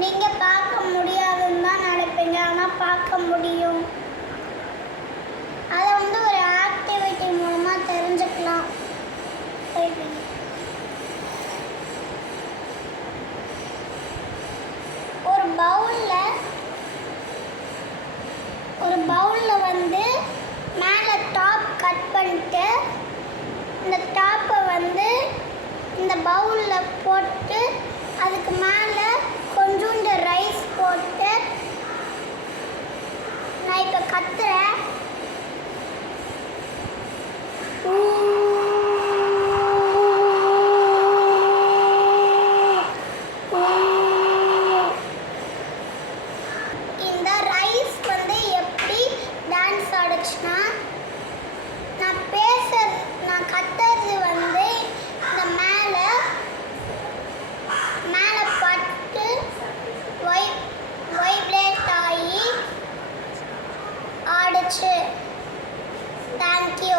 நீங்கள் பார்க்க முடியாதுன்னு தான் நினைப்பீங்க, ஆனால் பார்க்க முடியும். அதை வந்து ஒரு ஆக்டிவிட்டி மூலமாக தெரிஞ்சுக்கலாம். ஒரு பவுலில் வந்து மேலே டாப் கட் பண்ணிட்டு இந்த டாப்பை வந்து இந்த பவுலில் போட்டு அதுக்கு மேலே கொஞ்சோண்டு ரைஸ் போட்டு நான் இப்போ கத்துறேன். இந்த ரைஸ் வந்து எப்படி டான்ஸ் ஆடுச்சுன்னா, நான் கத்துறது வந்து இந்த மேலே பட்டு வைப்ரேட் ஆகி ஆடுச்சு. தேங்க்யூ.